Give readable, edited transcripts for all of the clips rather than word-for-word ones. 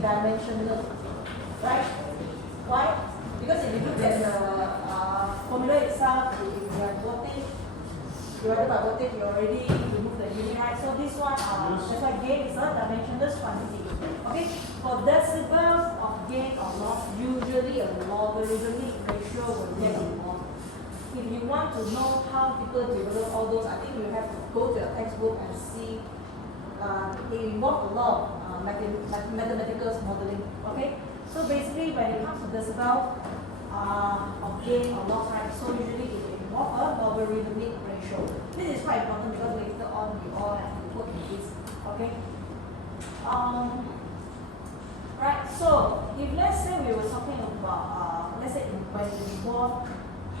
dimensional, right? Why? Because if you look at the formula itself, if you have voltage divided by voltage, you already remove the unit height. So this one, that's why gain is a dimensionless quantity. Okay, for decibels of gain or loss, usually a logarithmic ratio will get involved. If you want to know how people develop all those, I think you have to go to your textbook and see. It involves a lot of mathematical modeling. Okay, so basically when it comes to decibel of gain or loss, right? So usually it involves a logarithmic ratio. This is quite important because later on we all have to work in this. Okay. Right. So if let's say we were talking about let's say when we involve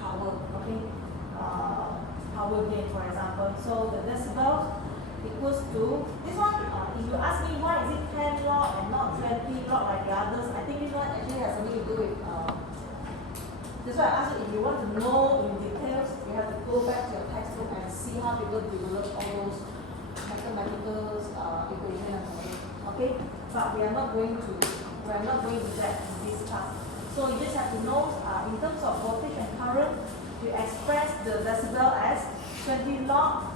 power, okay, power gain for example. So the decibels equals to this one. If you ask me why is it 10 log and not 20 log like the others, I think this one actually has something to do with. That's why I asked you if you want to know in details, you have to go back to your textbook and see how people develop all those mathematical equations and all. Okay, but we are not going to that in this class. So you just have to know in terms of voltage and current, you express the decibel as 20 log.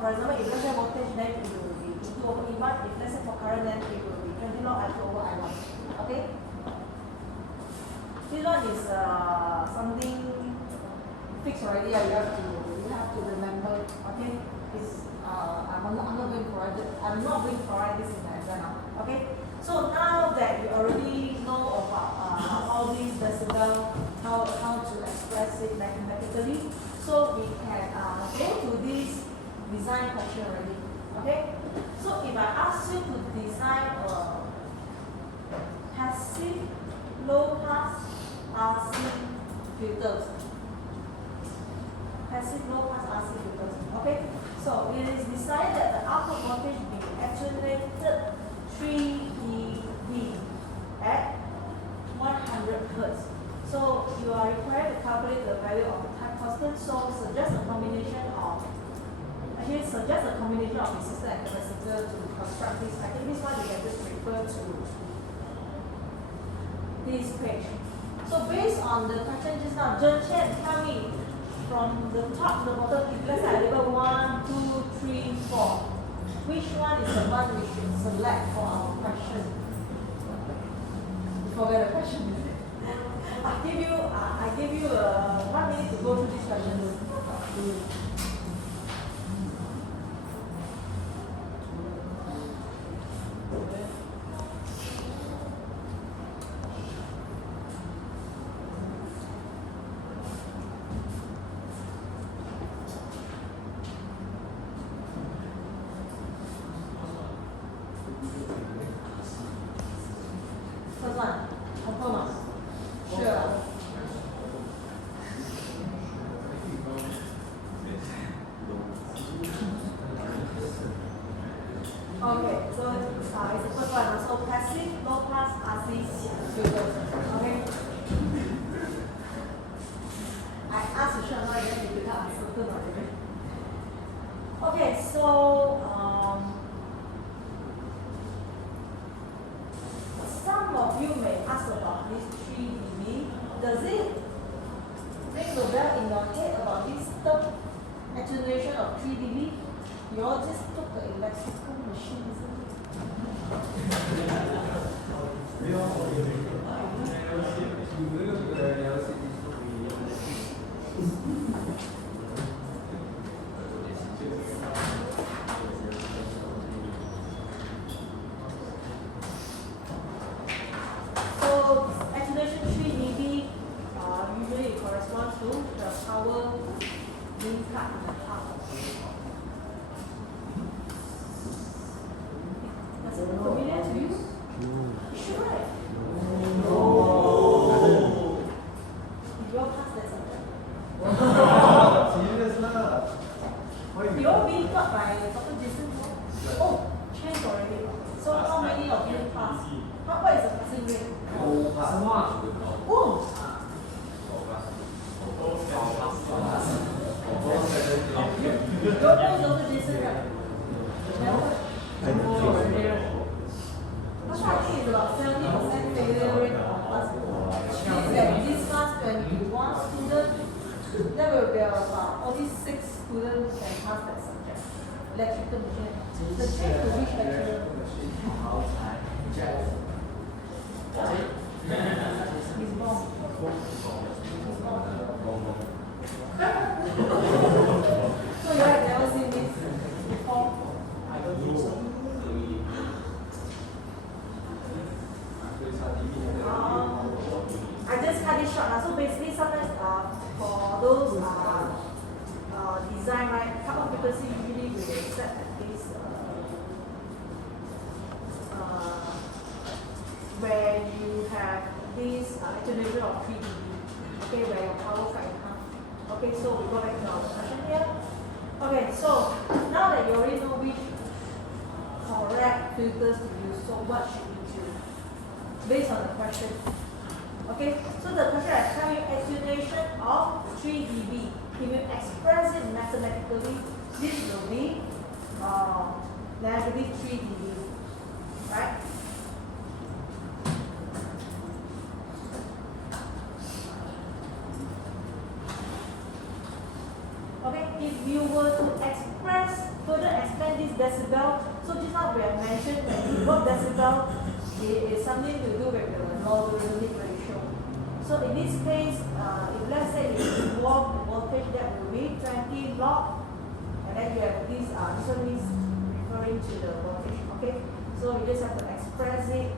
For example, if let's say voltage, then it will be E2 over E1. If let's say for current, then it will be 20 log I2 over I1. Okay. This one is something fixed already. You have to remember. Okay. I'm not going to provide this in the exam now. Okay. So now that you already know about all these decibel, how to express it mathematically, so we can go to this design question already. Okay. So if I ask you to design a passive low pass RC filters. Passive low pass RC filters. Okay. So it is decided that the output voltage be attenuated 3 dB at 100 Hz. So you are required to calculate the value of the time constant. So suggest a combination of resistor and capacitor to construct this. I think this one you can just refer to this page. So based on the question just now, Zhen Chen, tell me from the top to the bottom, if let's say I label 1, 2, 3, 4, which one is the one we should select for our question? You forget the question. I give you 1 minute to go through this question. there will be about only 6 students can pass that subject. Electrical machine. The change to which lecturer? He's wrong. So you have never seen this before? I just cut it short. So basically sometimes for those design, right, couple of frequency usually we set at this where you have this attenuation of 3 dB, okay, where your power cut in half. Okay, so we go back to our discussion here. Okay, so now that you already know which correct filters to use, so what should you do based on the question? Okay, so the question is having attenuation of 3 dB. If you express it mathematically, this will be negative 3 dB, right? Okay, if you were to further expand this decibel, so just now we have mentioned that the word decibel is something to do with the logarithmic ratio. So in this case, if let's say you involve the voltage, that will be 20 log, and then you have this one is referring to the voltage. Okay, so you just have to express it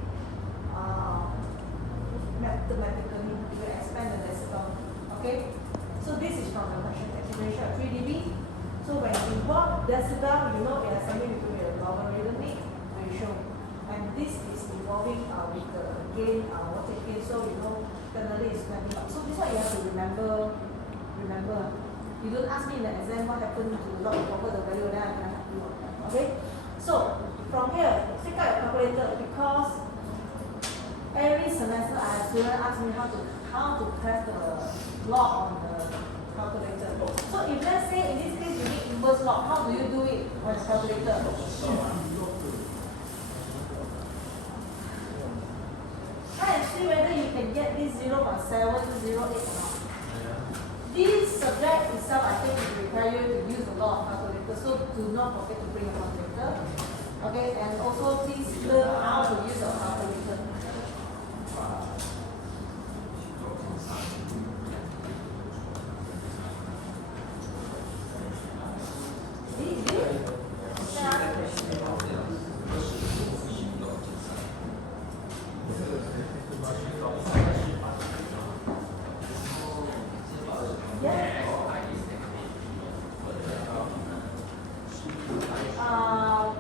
mathematically to expand the decibel. Okay, so this is from the question attenuation of 3 dB. So when you involve decibel, you know it has something to do with the logarithmic ratio, and this is involving with the gain, voltage gain. So you know generally is 20 log. So this one you have to remember. You don't ask me in the exam what happened to log over the value, then I can help you on that. Okay. So from here, take out your calculator, because every semester I have students ask me how to press the log on the calculator. So if let's say in this case you need inverse log, how do you do it on the calculator? Try and see whether you can get this 0.7 to 0.8 or not. This subject itself, I think, will require you to use a lot of calculator, so do not forget to bring a calculator. Okay, and also please learn how to use a calculator.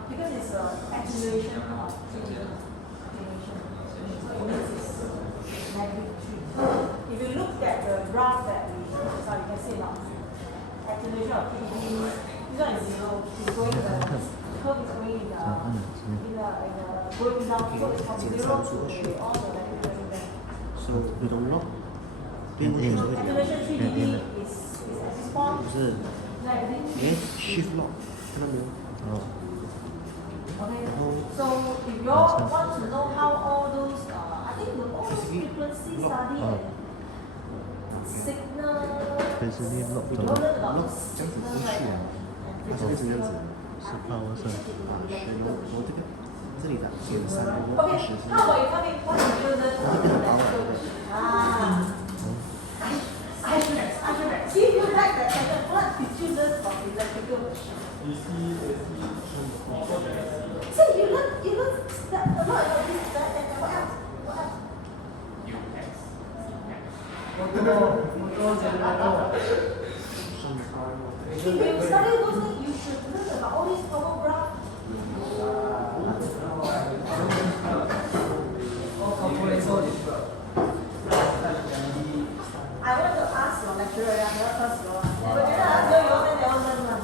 Because it's attenuation of attenuation. So it means it's negative 3. If you look at the graph that we saw, you can see now. Attenuation of 3 dB, this one is 0. It's going the curve is going in going down. So it's from 0 to all the negative value. So we don't know. Attenuation 3 dB is at this point. Negative 3. Shift lock. Okay, so if you all want to know how all those, I think all those frequency study and signal, you learn about the signal right and frequency. Okay, how about you tell me what did you learn from the electrical machine? I should give you like that question. What did you learn from the electrical machine? So you learn that a lot of this, that, and what else? If you study those things, you should learn about all these power graph. I want to ask your lecturer, I never first go. But then I ask you, then they all learn one.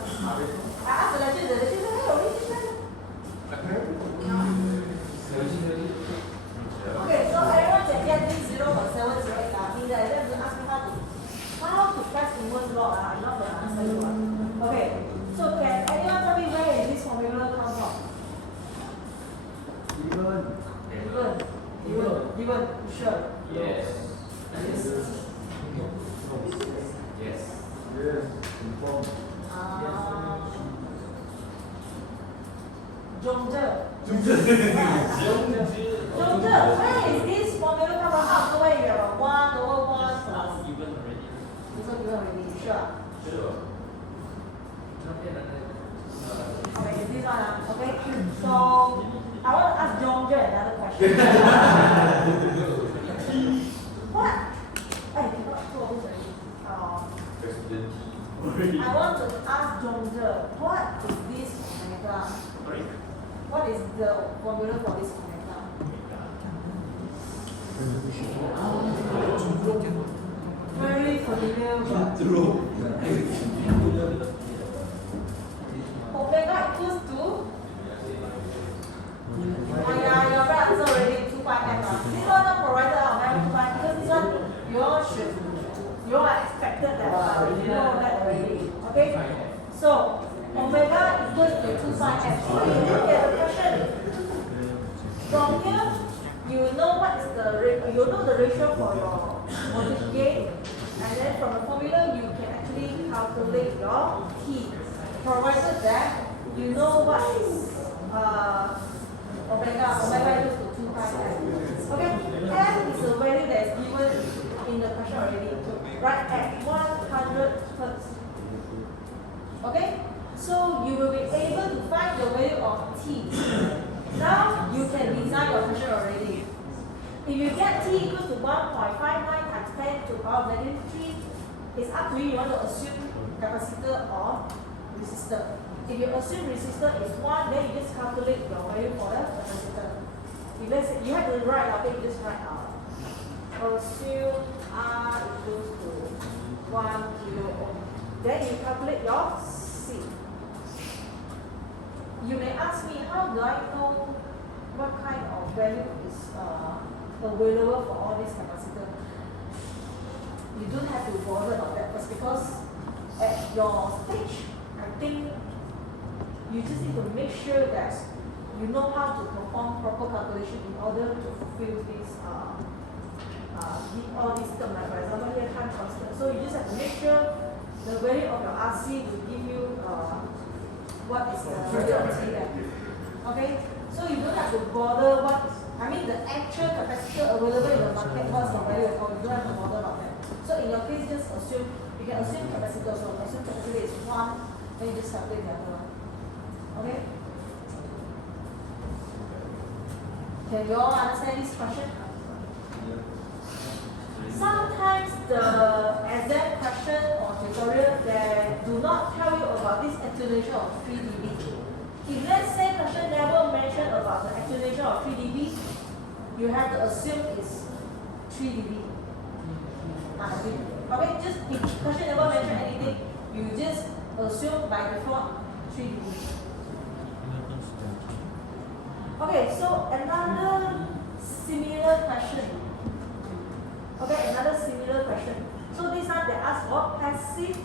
I asked the lecturer, hey, already learn. Okay, so everyone can get this 0.708. In the exam, you ask me how to press inverse log. I'm not going to answer you. Okay, so Yes, inform. Zhongzhe. Zhongzhe. Where is this formula come out? So where you have a 1 over 1 plus. Given already. It's not given already. Sure. Sure. Okay, is this one? Okay. So I want to ask Zhongzhe another question. What? Hey, you got two of those already. I want to ask Zhongzhe, what is this omega? Sorry? What is the formula for this omega? Very familiar. Omega equals to? Oh yeah, your right answer already 2 pi m. This one not provided out of 2 pi because this one you all should, you all are expected that you know that already. Okay? So omega equals to 2 pi m. So you look at the question. From here, you know what is the you know the ratio for your voltage gain, and then from the formula you can actually calculate your T, provided that you know what is omega equals to 2 pi m. Okay, m is a value that is given in the question already, right at 100 hertz. Okay, so you will be able to find the value of T. Now you can design your question already. If you get T equals to 1.59 times 10 to the power of negative 3, it's up to you. You want to assume capacitor or resistor. If you assume resistor is 1, then you just calculate your value for the capacitor. If let's say you have to write out, you just write out. Assume R equals to 1 kilo ohm. Then you calculate your C. You may ask me, how do I know what kind of value is available for all these capacitors? You don't have to bother about that first because at your stage, I think you just need to make sure that you know how to perform proper calculation in order to fulfill this all these terms. Like for example, here time constant. So you just have to make sure the value of your RC will give you what is the value of T there. Okay? So you don't have to bother what is, I mean the actual capacitor available in the market, what's the value of, you don't have to bother about that. So in your case, just assume, you can assume capacitor, so assume capacitor is 1, then you just calculate the other one. Okay? Can you all understand this question? Sometimes the exam question or tutorial they do not tell you about this attenuation of 3 dB. If let's say question never mention about the attenuation of 3 dB, you have to assume it's 3 dB. Okay, just if question never mention anything, you just assume by default 3 dB. Okay, so another similar question. Okay, another similar question. So this time they ask for passive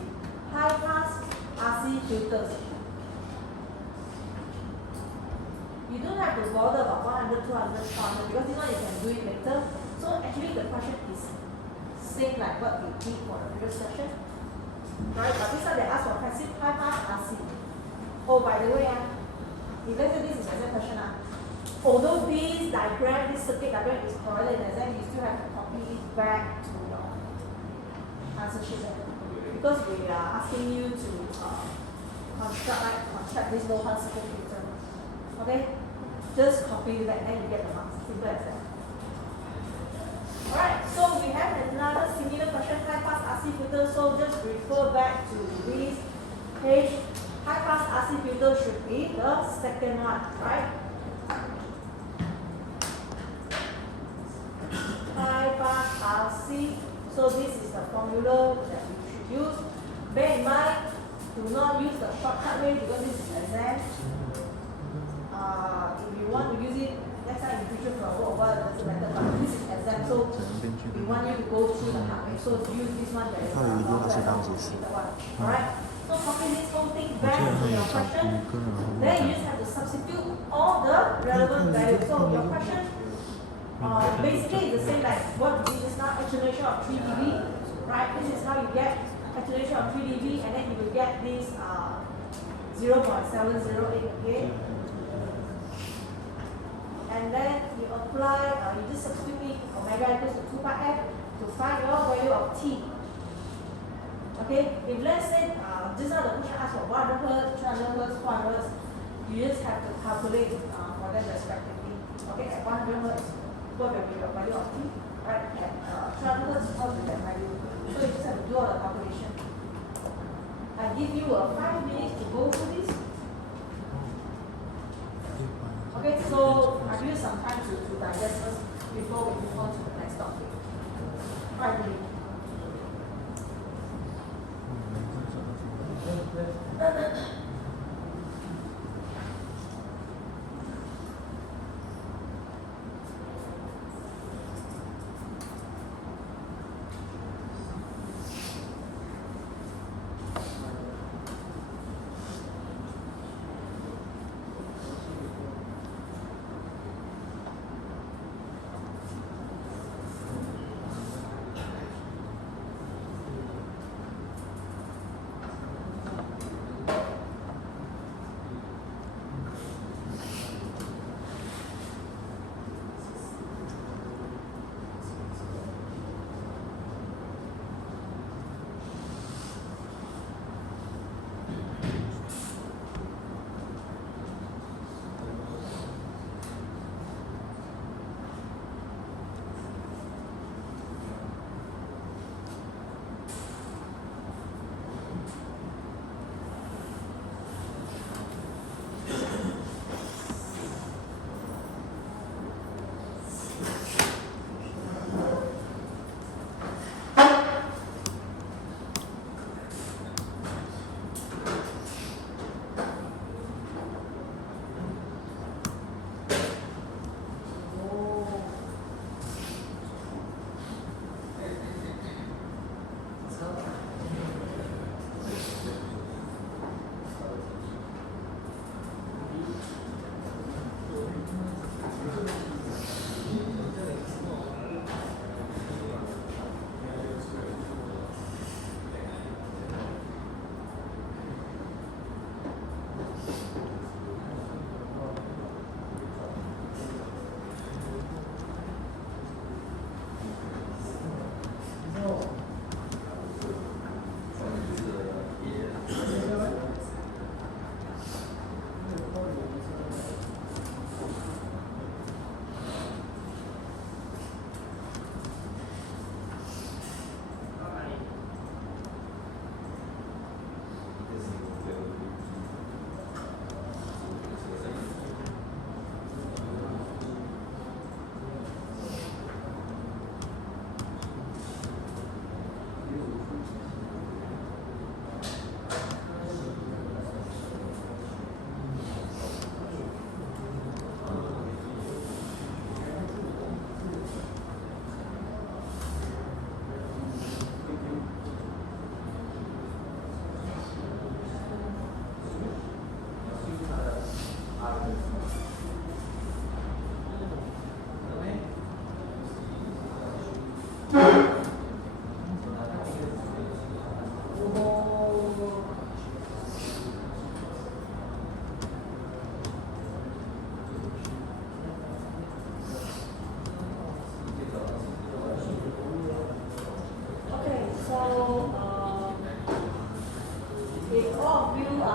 high pass RC filters. You don't have to bother about 100, 200, 400 because this one you can do it later. So actually the question is same like what we did for the previous question. Right, but this time they ask for passive high pass RC. Oh, by the way, if let's say this is exam question, although this diagram, this circuit diagram is provided in exam, you still have to copy it back to your answer sheet. Because we are asking you to construct this low pass circuit filter. Okay? Just copy it back and you get the marks. Simple as that. Alright, so we have another similar question, high pass RC filter. So just refer back to this page. High pass RC filter should be the second one, right? High pass RC. So this is the formula that we should use. Bear in mind, do not use the shortcut way because this is exam. If you want to use it, next time in future for a while, it doesn't matter. But this is exam, so we want you to go through the hard way. So use this one that is alright. So copy this whole thing back to your question. Then you just have to substitute all the relevant values. So your question basically it's the same like what we did just now, attenuation of 3 dB, right? This is how you get calculation of 3 dB, and then you will get this 0.708 again. And then you apply, you just substitute in omega equals to 2 pi f to find your value of t. Okay, if let's say just now the question asks for 100 hertz, 300 hertz, 400 hertz, you just have to calculate for them respectively. Okay, at 100 hertz, what will be your value of t? Right, at 300 hertz, what will be that value? So you just have to do all the calculation. I give you 5 minutes to go through this. Okay, so I give you some time to digest first before we move on to the next topic. 5 minutes.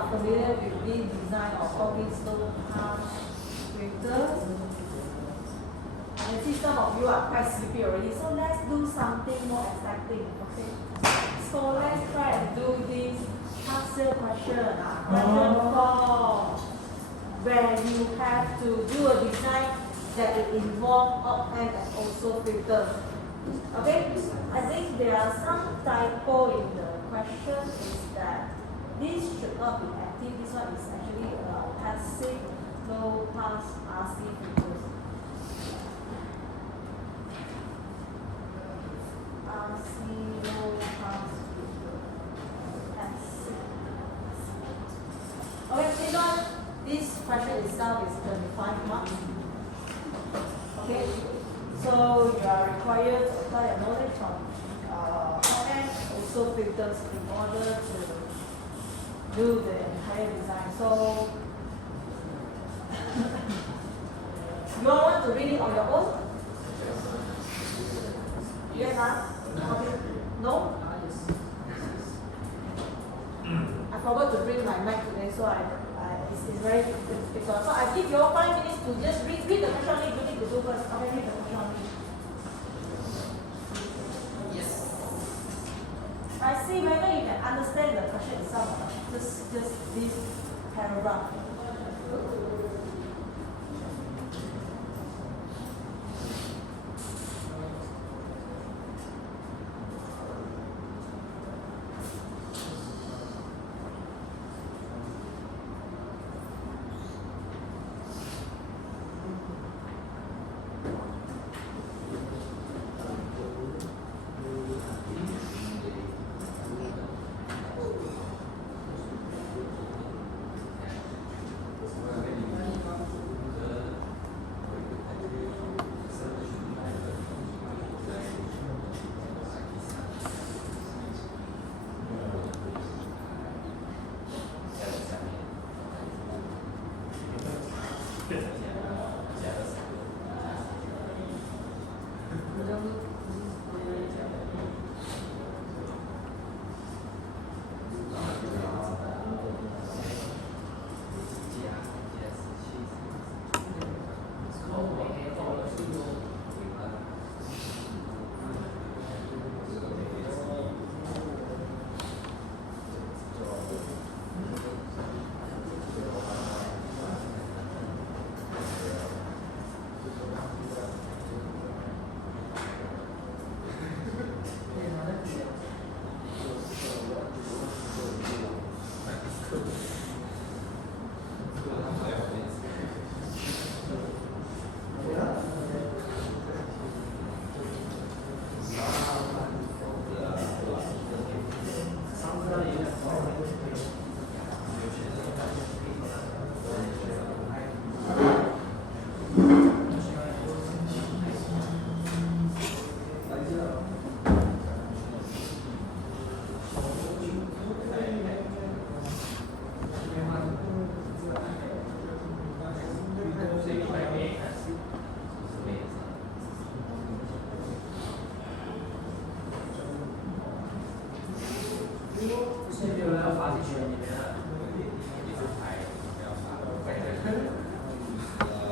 Familiar with this design of all-pin slow pass filters. And see some of you are quite sleepy already, so let's do something more exciting, okay? So let's try and do this partial question, question 4, where you have to do a design that will involve op-amp and also filters. Okay? I think there are some typo in the question is that this should not be active. This one is actually passive low pass RC filters. RC low pass filter. Passive. Okay, this one, this question itself is 25 marks. Okay, so you are required to apply your knowledge from op-amp, also pixel filters in order to do the entire design. So you all want to read it on your own? Yes, huh? Okay. No? I forgot to bring my mic today, so it's very difficult. So I give you all 5 minutes to just read the question link. You need to do first. Okay, read the question link. Yes. I see whether you can understand the question itself. Just this paragraph.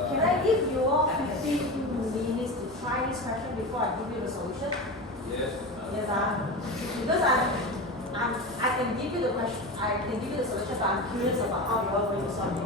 Can I give you all 15 minutes to try this question before I give you the solution? Yes. Yes, because I can give you the question, I can give you the solution, but I'm curious about how you are going to solve it.